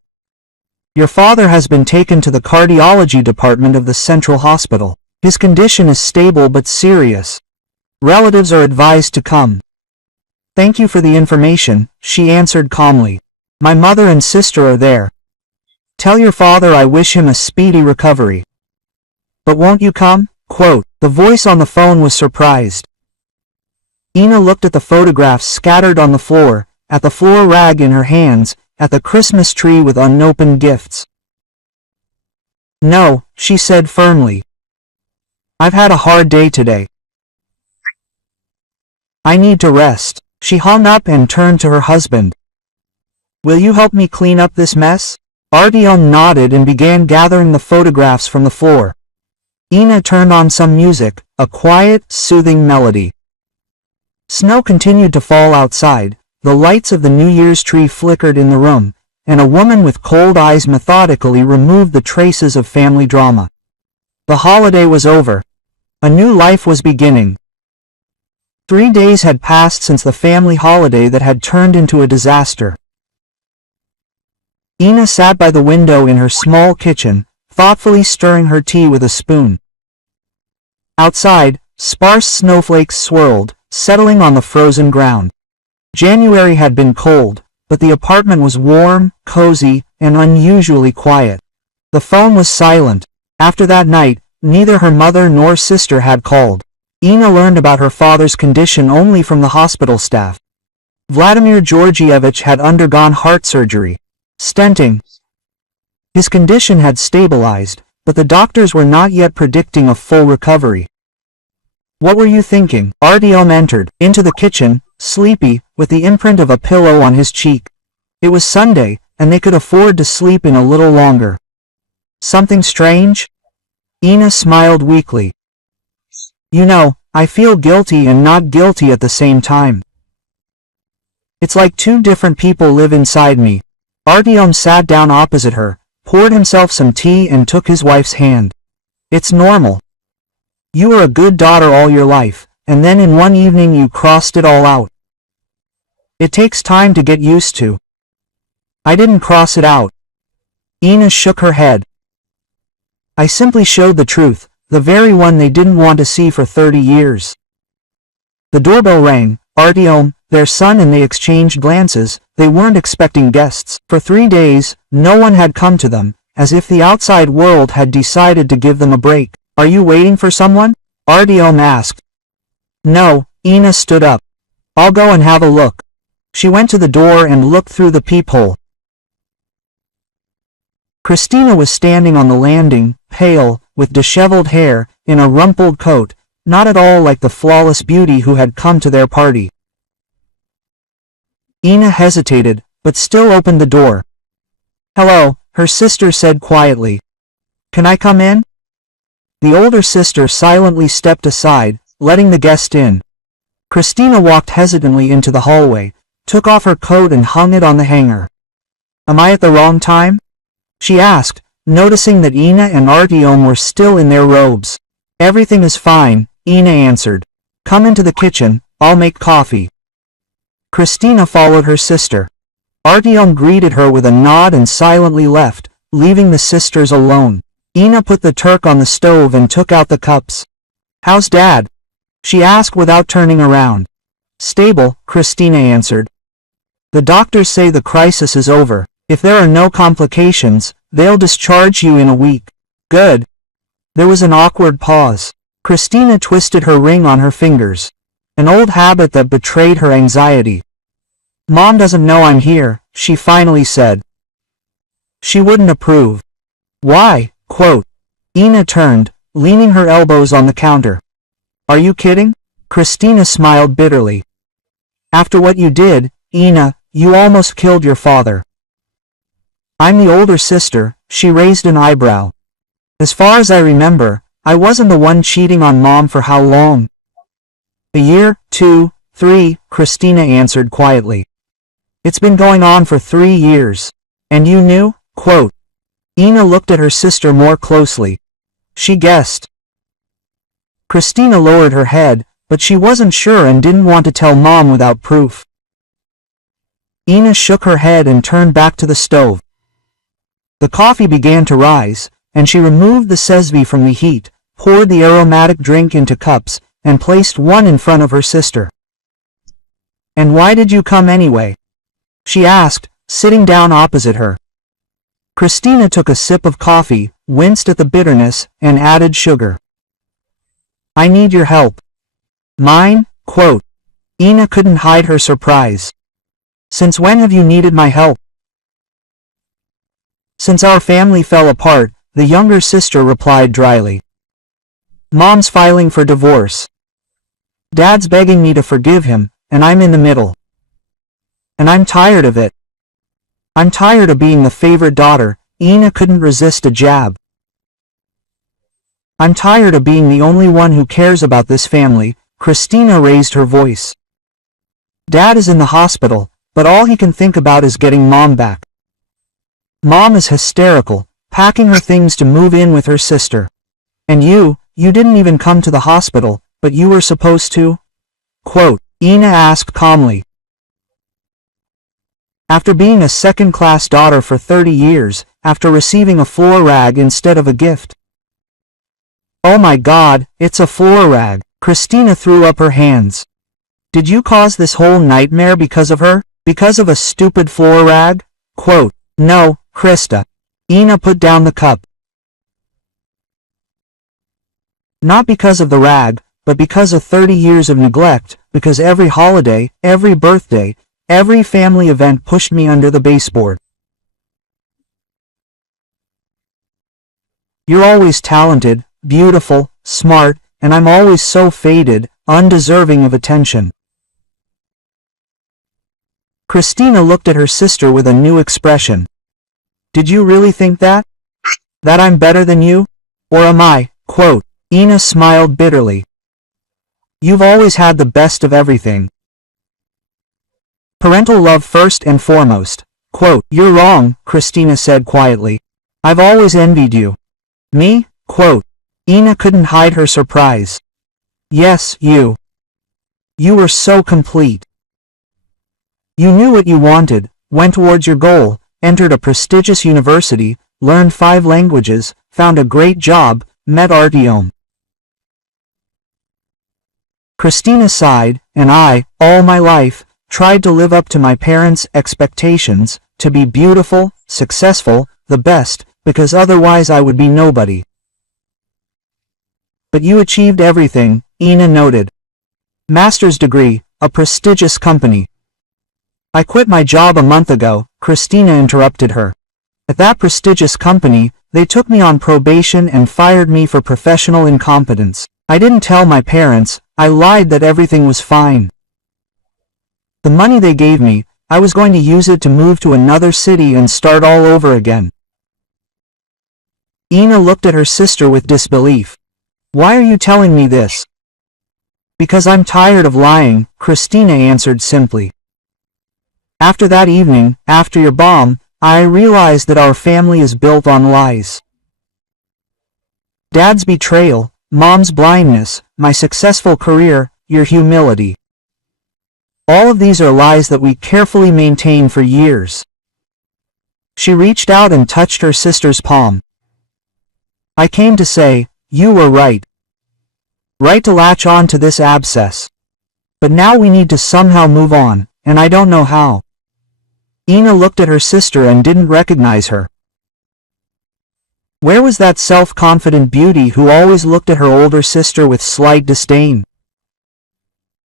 "Your father has been taken to the cardiology department of the central hospital. His condition is stable but serious. Relatives are advised to come." "Thank you for the information," she answered calmly. "My mother and sister are there. Tell your father I wish him a speedy recovery." "But won't you come?" Quote. The voice on the phone was surprised. Ina looked at the photographs scattered on the floor, at the floor rag in her hands, at the Christmas tree with unopened gifts. "No," she said firmly. "I've had a hard day today. I need to rest." She hung up and turned to her husband. "Will you help me clean up this mess?" Artyom nodded and began gathering the photographs from the floor. Ina turned on some music, a quiet, soothing melody. Snow continued to fall outside, the lights of the New Year's tree flickered in the room, and a woman with cold eyes methodically removed the traces of family drama. The holiday was over. A new life was beginning. 3 days had passed since the family holiday that had turned into a disaster. Ina sat by the window in her small kitchen, thoughtfully stirring her tea with a spoon. Outside, sparse snowflakes swirled, settling on the frozen ground. January had been cold, but the apartment was warm, cozy, and unusually quiet. The phone was silent. After that night, neither her mother nor sister had called. Ina learned about her father's condition only from the hospital staff. Vladimir Georgievich had undergone heart surgery. Stenting. His condition had stabilized, but the doctors were not yet predicting a full recovery. "What were you thinking?" Artyom entered, into the kitchen, sleepy, with the imprint of a pillow on his cheek. It was Sunday, and they could afford to sleep in a little longer. "Something strange?" Ina smiled weakly. "You know, I feel guilty and not guilty at the same time. It's like two different people live inside me." Artyom sat down opposite her, poured himself some tea and took his wife's hand. "It's normal. You were a good daughter all your life, and then in one evening you crossed it all out. It takes time to get used to." "I didn't cross it out." Ina shook her head. "I simply showed the truth, the very one they didn't want to see for 30 years. The doorbell rang. Artyom, their son, and they exchanged glances. They weren't expecting guests. For 3 days, no one had come to them, as if the outside world had decided to give them a break. "Are you waiting for someone?" Artyom asked. "No." Ina stood up. "I'll go and have a look." She went to the door and looked through the peephole. Christina was standing on the landing, pale, with disheveled hair, in a rumpled coat, not at all like the flawless beauty who had come to their party. Ina hesitated, but still opened the door. "Hello," her sister said quietly. "Can I come in?" The older sister silently stepped aside, letting the guest in. Christina walked hesitantly into the hallway, took off her coat and hung it on the hanger. "Am I at the wrong time?" she asked, noticing that Ina and Artyom were still in their robes. "Everything is fine," Ina answered. "Come into the kitchen, I'll make coffee." Christina followed her sister. Artyom greeted her with a nod and silently left, leaving the sisters alone. Ina put the Turk on the stove and took out the cups. "How's Dad?" she asked without turning around. "Stable," Christina answered. "The doctors say the crisis is over. If there are no complications, they'll discharge you in a week." "Good." There was an awkward pause. Christina twisted her ring on her fingers, an old habit that betrayed her anxiety. "Mom doesn't know I'm here," she finally said. She wouldn't approve. "Why?" Quote. Ina turned, leaning her elbows on the counter. "Are you kidding?" Christina smiled bitterly. "After what you did, Ina, you almost killed your father." "I'm the older sister," she raised an eyebrow. "As far as I remember, I wasn't the one cheating on Mom for how long?" "A year, 2, 3, Christina answered quietly. "It's been going on for 3 years. And you knew?" Quote. Ina looked at her sister more closely. She guessed. Christina lowered her head, but she wasn't sure and didn't want to tell Mom without proof. Ina shook her head and turned back to the stove. The coffee began to rise, and she removed the sesame from the heat, poured the aromatic drink into cups, and placed one in front of her sister. "And why did you come anyway?" she asked, sitting down opposite her. Christina took a sip of coffee, winced at the bitterness, and added sugar. "I need your help." "Mine?" Quote. Ina couldn't hide her surprise. "Since when have you needed my help?" "Since our family fell apart," the younger sister replied dryly. "Mom's filing for divorce. Dad's begging me to forgive him, and I'm in the middle. And I'm tired of it. I'm tired of being the favorite daughter, Ina couldn't resist a jab. I'm tired of being the only one who cares about this family, Christina raised her voice. Dad is in the hospital, but all he can think about is getting Mom back. Mom is hysterical, packing her things to move in with her sister. And you didn't even come to the hospital, but you were supposed to? Quote, Ina asked calmly. After being a second-class daughter for 30 years, after receiving a floor rag instead of a gift. Oh my God, it's a floor rag. Christina threw up her hands. Did you cause this whole nightmare because of her? Because of a stupid floor rag? Quote, No, Krista. Ina put down the cup. Not because of the rag, but because of 30 years of neglect, because every holiday, every birthday, every family event pushed me under the baseboard. You're always talented, beautiful, smart, and I'm always so faded, undeserving of attention. Christina looked at her sister with a new expression. Did you really think that? That I'm better than you? Or am I? Quote, Ina smiled bitterly. You've always had the best of everything. Parental love first and foremost. Quote, You're wrong, Christina said quietly. I've always envied you. Me? Quote, Ina couldn't hide her surprise. Yes, you. You were so complete. You knew what you wanted, went towards your goal, entered a prestigious university, learned 5 languages, found a great job, met Artyom. Christina sighed, and I, all my life, tried to live up to my parents' expectations, to be beautiful, successful, the best, because otherwise I would be nobody. But you achieved everything, Ina noted. Master's degree, a prestigious company. I quit my job a month ago, Christina interrupted her. At that prestigious company, they took me on probation and fired me for professional incompetence. I didn't tell my parents, I lied that everything was fine. The money they gave me, I was going to use it to move to another city and start all over again. Ina looked at her sister with disbelief. Why are you telling me this? Because I'm tired of lying, Christina answered simply. After that evening, after your bomb, I realized that our family is built on lies. Dad's betrayal, Mom's blindness, my successful career, your humility. All of these are lies that we carefully maintain for years. She reached out and touched her sister's palm. I came to say, you were right. Right to latch on to this abscess. But now we need to somehow move on, and I don't know how. Ina looked at her sister and didn't recognize her. Where was that self-confident beauty who always looked at her older sister with slight disdain?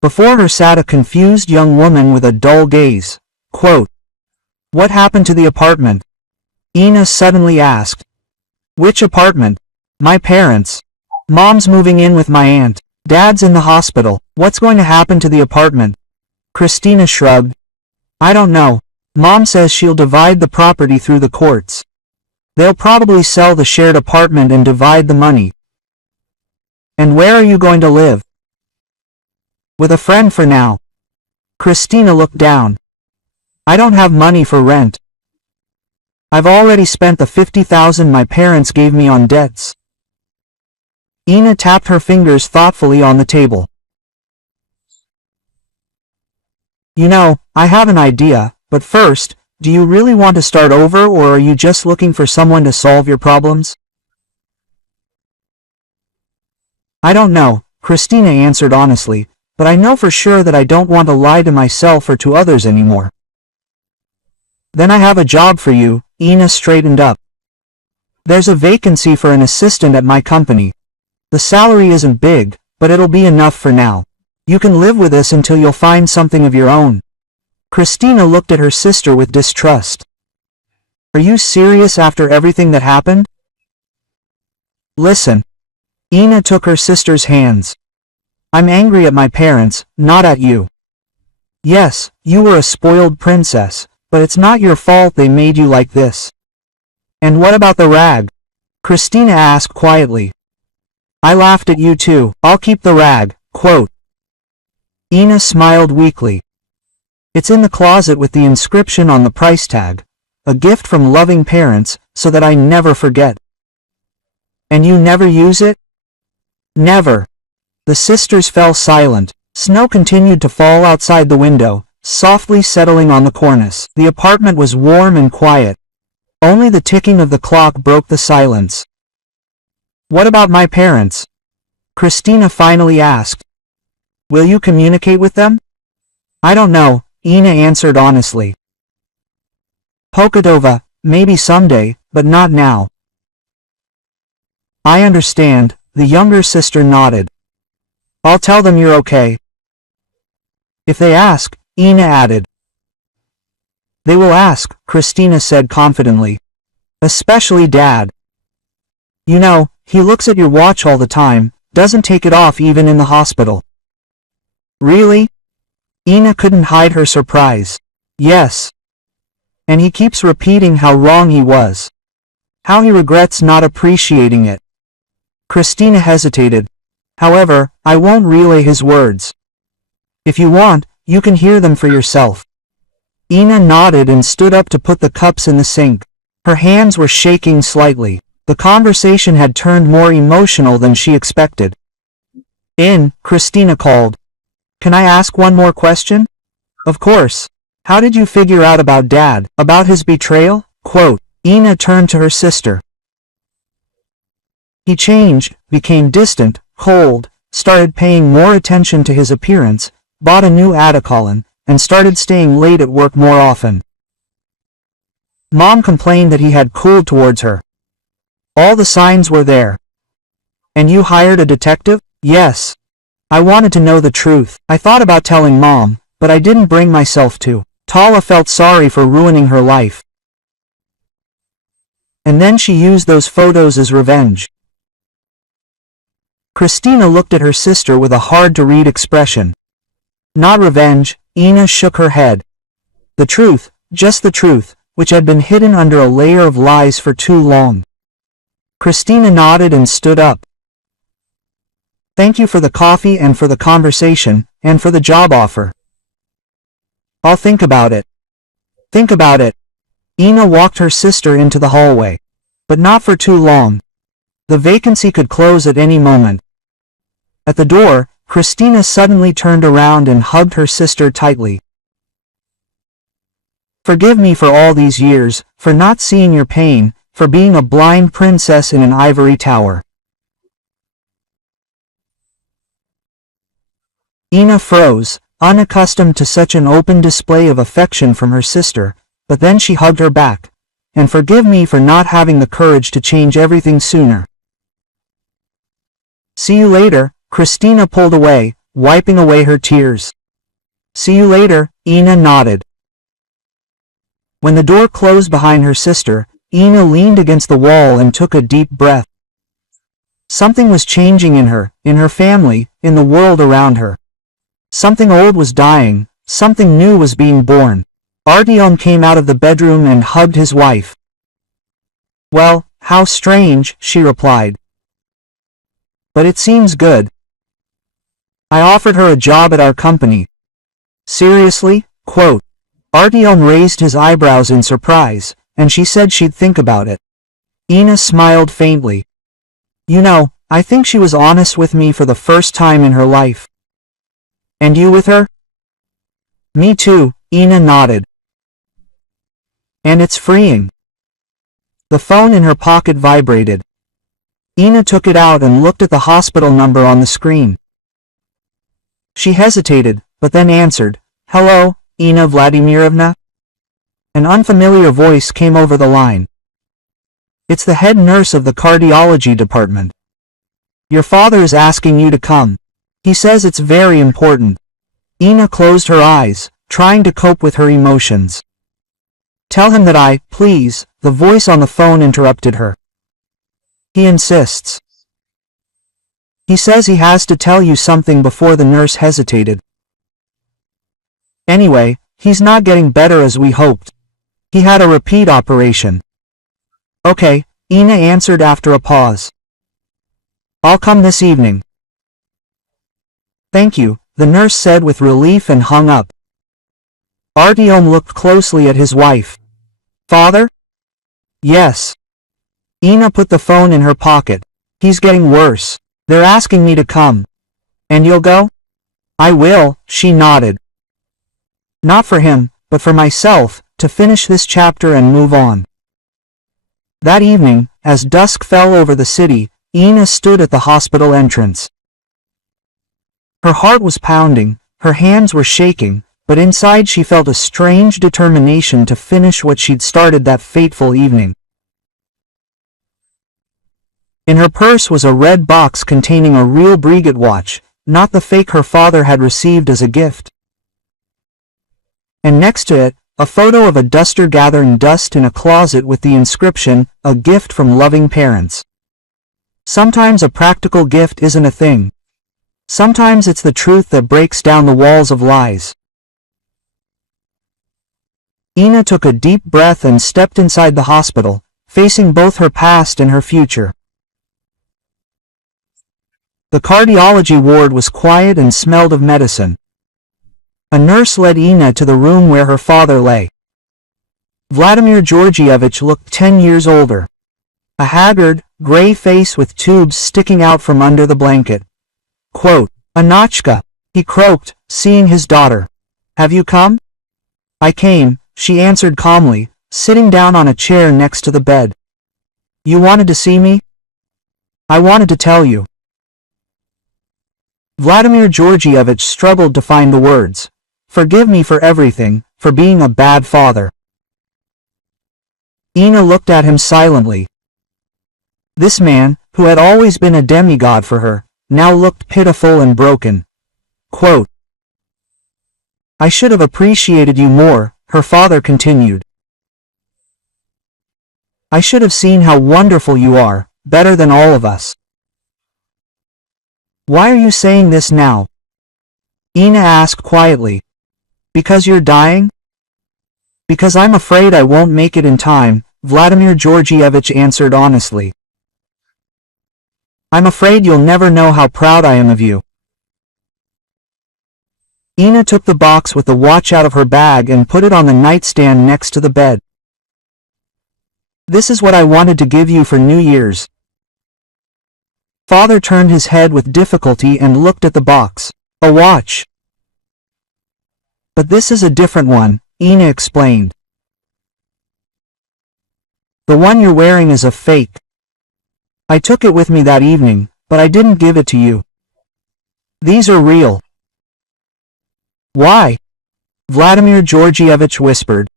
Before her sat a confused young woman with a dull gaze. Quote, What happened to the apartment? Ina suddenly asked. Which apartment? My parents'. Mom's moving in with my aunt. Dad's in the hospital. What's going to happen to the apartment? Christina shrugged. I don't know. Mom says she'll divide the property through the courts. They'll probably sell the shared apartment and divide the money. And where are you going to live? With a friend for now. Christina looked down. I don't have money for rent. I've already spent the $50,000 my parents gave me on debts. Ina tapped her fingers thoughtfully on the table. You know, I have an idea, but first, do you really want to start over or are you just looking for someone to solve your problems? I don't know, Christina answered honestly, but I know for sure that I don't want to lie to myself or to others anymore. Then I have a job for you, Ina straightened up. There's a vacancy for an assistant at my company. The salary isn't big, but it'll be enough for now. You can live with us until you'll find something of your own. Christina looked at her sister with distrust. Are you serious after everything that happened? Listen. Ina took her sister's hands. I'm angry at my parents, not at you. Yes, you were a spoiled princess, but it's not your fault they made you like this. And what about the rag? Christina asked quietly. I laughed at you too. I'll keep the rag, quote. Ina smiled weakly. It's in the closet with the inscription on the price tag. A gift from loving parents, so that I never forget. And you never use it? Never. The sisters fell silent. Snow continued to fall outside the window, softly settling on the cornice. The apartment was warm and quiet. Only the ticking of the clock broke the silence. What about my parents? Christina finally asked. Will you communicate with them? I don't know, Ina answered honestly. Pokadova, maybe someday, but not now. I understand, the younger sister nodded. I'll tell them you're okay. If they ask, Ina added. They will ask, Christina said confidently. Especially Dad. You know, he looks at your watch all the time, doesn't take it off even in the hospital. Really? Ina couldn't hide her surprise. Yes. And he keeps repeating how wrong he was. How he regrets not appreciating it. Christina hesitated. However, I won't relay his words. If you want, you can hear them for yourself. Ina nodded and stood up to put the cups in the sink. Her hands were shaking slightly. The conversation had turned more emotional than she expected. Christina called. Can I ask one more question? Of course. How did you figure out about Dad, about his betrayal? Quote. Ina turned to her sister. He changed, became distant, cold, started paying more attention to his appearance, bought a new Adacolin, and started staying late at work more often. Mom complained that he had cooled towards her. All the signs were there. And you hired a detective? Yes. I wanted to know the truth. I thought about telling Mom, but I didn't bring myself to. Tala felt sorry for ruining her life. And then she used those photos as revenge. Christina looked at her sister with a hard-to-read expression. Not revenge, Ina shook her head. The truth, just the truth, which had been hidden under a layer of lies for too long. Christina nodded and stood up. Thank you for the coffee and for the conversation, and for the job offer. I'll think about it. Think about it. Ina walked her sister into the hallway. But not for too long. The vacancy could close at any moment. At the door, Christina suddenly turned around and hugged her sister tightly. Forgive me for all these years, for not seeing your pain, for being a blind princess in an ivory tower. Ina froze, unaccustomed to such an open display of affection from her sister, but then she hugged her back. And forgive me for not having the courage to change everything sooner. See you later, Christina pulled away, wiping away her tears. See you later, Ina nodded. When the door closed behind her sister, Ina leaned against the wall and took a deep breath. Something was changing in her family, in the world around her. Something old was dying, something new was being born. Artyom came out of the bedroom and hugged his wife. Well, how strange, she replied. But it seems good. I offered her a job at our company. Seriously? Quote. Artyom raised his eyebrows in surprise, and she said she'd think about it. Ina smiled faintly. You know, I think she was honest with me for the first time in her life. And you with her? Me too, Ina nodded. And it's freeing. The phone in her pocket vibrated. Ina took it out and looked at the hospital number on the screen. She hesitated, but then answered, Hello, Ina Vladimirovna? An unfamiliar voice came over the line. It's the head nurse of the cardiology department. Your father is asking you to come. He says it's very important. Ina closed her eyes, trying to cope with her emotions. Tell him that please, the voice on the phone interrupted her. He insists. He says he has to tell you something before the nurse hesitated. Anyway, he's not getting better as we hoped. He had a repeat operation. Okay, Ina answered after a pause. I'll come this evening. Thank you, the nurse said with relief and hung up. Artyom looked closely at his wife. Father? Yes. Ina put the phone in her pocket. He's getting worse. They're asking me to come. And you'll go? I will, she nodded. Not for him, but for myself, to finish this chapter and move on. That evening, as dusk fell over the city, Ina stood at the hospital entrance. Her heart was pounding, her hands were shaking, but inside she felt a strange determination to finish what she'd started that fateful evening. In her purse was a red box containing a real Breguet watch, not the fake her father had received as a gift. And next to it, a photo of a duster gathering dust in a closet with the inscription, "A gift from loving parents." Sometimes a practical gift isn't a thing. Sometimes it's the truth that breaks down the walls of lies. Ina took a deep breath and stepped inside the hospital, facing both her past and her future. The cardiology ward was quiet and smelled of medicine. A nurse led Ina to the room where her father lay. Vladimir Georgievich looked 10 years older. A haggard, gray face with tubes sticking out from under the blanket. Quote, "Anachka," he croaked, seeing his daughter. "Have you come?" "I came," she answered calmly, sitting down on a chair next to the bed. "You wanted to see me?" "I wanted to tell you." Vladimir Georgievich struggled to find the words. "Forgive me for everything, for being a bad father." Ina looked at him silently. This man, who had always been a demigod for her, now looked pitiful and broken. Quote, "I should have appreciated you more," her father continued. "I should have seen how wonderful you are, better than all of us." "Why are you saying this now?" Ina asked quietly. "Because you're dying?" "Because I'm afraid I won't make it in time," Vladimir Georgievich answered honestly. "I'm afraid you'll never know how proud I am of you." Ina took the box with the watch out of her bag and put it on the nightstand next to the bed. "This is what I wanted to give you for New Year's." Father turned his head with difficulty and looked at the box. "A watch." "But this is a different one," Ina explained. "The one you're wearing is a fake. I took it with me that evening, but I didn't give it to you. These are real." "Why?" Vladimir Georgievich whispered.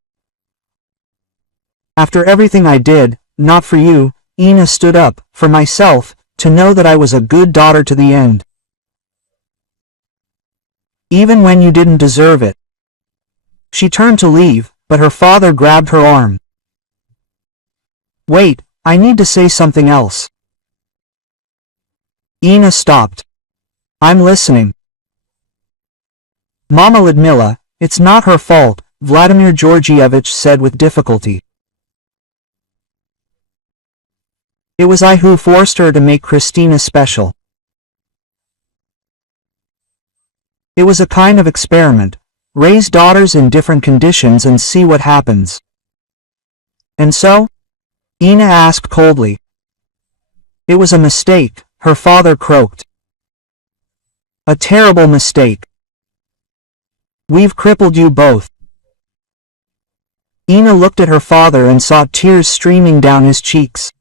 "After everything I did, not for you," Ina stood up, "for myself, to know that I was a good daughter to the end. Even when you didn't deserve it." She turned to leave, but her father grabbed her arm. "Wait, I need to say something else." Ina stopped. "I'm listening." "Mama Ludmila, it's not her fault," Vladimir Georgievich said with difficulty. "It was I who forced her to make Christina special. It was a kind of experiment. Raise daughters in different conditions and see what happens." "And so?" Ina asked coldly. "It was a mistake," her father croaked. "A terrible mistake. We've crippled you both." Ina looked at her father and saw tears streaming down his cheeks.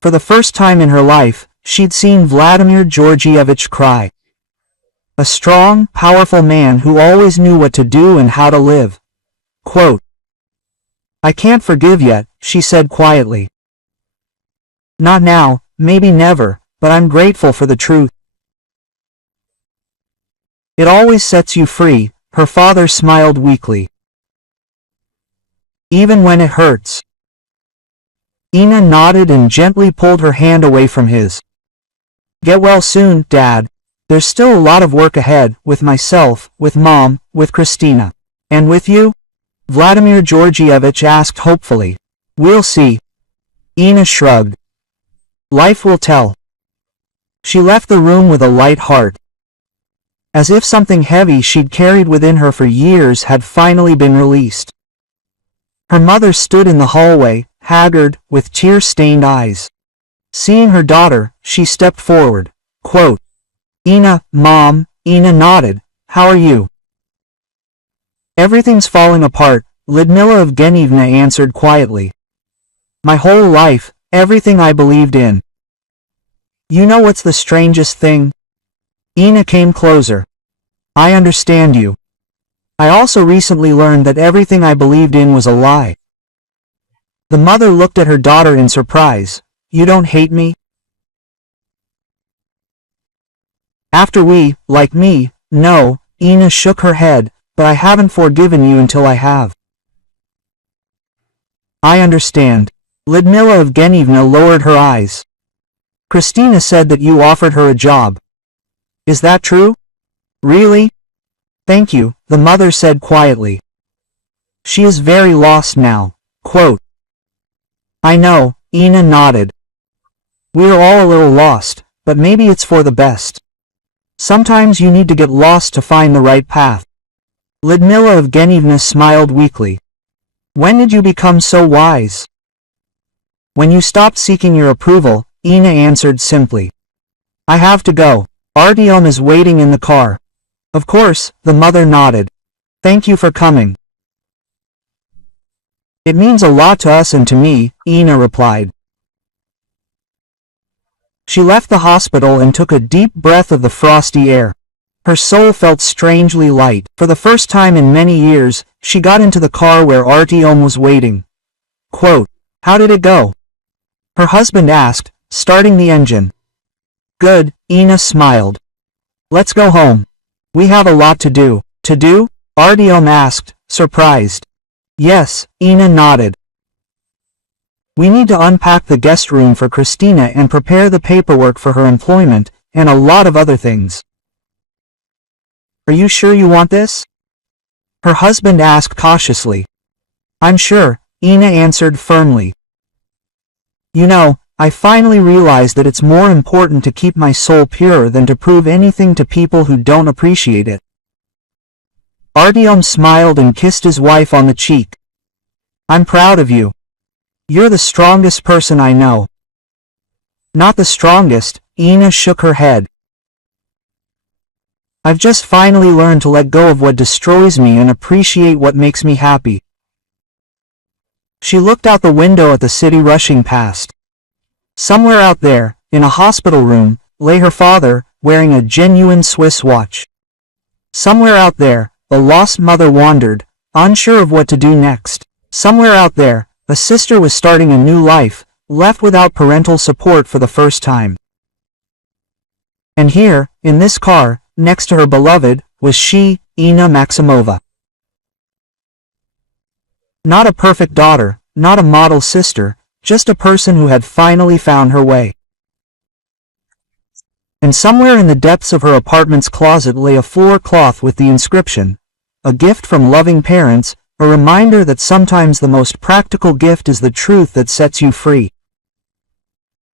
For the first time in her life, she'd seen Vladimir Georgievich cry. A strong, powerful man who always knew what to do and how to live. Quote, "I can't forgive yet," she said quietly. "Not now, maybe never, but I'm grateful for the truth." "It always sets you free," her father smiled weakly. "Even when it hurts." Ina nodded and gently pulled her hand away from his. "Get well soon, Dad. There's still a lot of work ahead, with myself, with Mom, with Christina. And with you?" Vladimir Georgievich asked hopefully. "We'll see." Ina shrugged. Life will tell. She left the room with a light heart, as if something heavy she'd carried within her for years had finally been released. Her mother stood in the hallway, haggard, with tear-stained eyes. Seeing her daughter, she stepped forward. Quote, Ina, Mom. Ina nodded. How are you? Everything's falling apart, Lyudmila Evgenyevna answered quietly. My whole life, everything I believed in. You know what's the strangest thing? Ina came closer. I understand you. I also recently learned that everything I believed in was a lie. The mother looked at her daughter in surprise. You don't hate me? After we, like me, no, Ina shook her head, but I haven't forgiven you until I have. I understand. Lyudmila Evgenyevna lowered her eyes. Christina said that you offered her a job. Is that true? Really? Thank you, the mother said quietly. She is very lost now. Quote, I know, Ina nodded. We're all a little lost, but maybe it's for the best. Sometimes you need to get lost to find the right path. Lyudmila Evgenyevna smiled weakly. When did you become so wise? When you stopped seeking your approval, Ina answered simply. I have to go. Artyom is waiting in the car. Of course, the mother nodded. Thank you for coming. It means a lot to us and to me, Ina replied. She left the hospital and took a deep breath of the frosty air. Her soul felt strangely light. For the first time in many years, she got into the car where Artyom was waiting. Quote, how did it go? Her husband asked, starting the engine. Good, Ina smiled. Let's go home. We have a lot to do. To do? Artyom asked, surprised. Yes, Ina nodded. We need to unpack the guest room for Christina and prepare the paperwork for her employment, and a lot of other things. Are you sure you want this? Her husband asked cautiously. I'm sure, Ina answered firmly. You know, I finally realized that it's more important to keep my soul pure than to prove anything to people who don't appreciate it. Artyom smiled and kissed his wife on the cheek. I'm proud of you. You're the strongest person I know. Not the strongest, Ina shook her head. I've just finally learned to let go of what destroys me and appreciate what makes me happy. She looked out the window at the city rushing past. Somewhere out there, in a hospital room, lay her father, wearing a genuine Swiss watch. Somewhere out there, the lost mother wandered, unsure of what to do next. Somewhere out there, a sister was starting a new life, left without parental support for the first time. And here, in this car, next to her beloved, was she, Ina Maximova. Not a perfect daughter, not a model sister, just a person who had finally found her way. And somewhere in the depths of her apartment's closet lay a floor cloth with the inscription, a gift from loving parents, a reminder that sometimes the most practical gift is the truth that sets you free.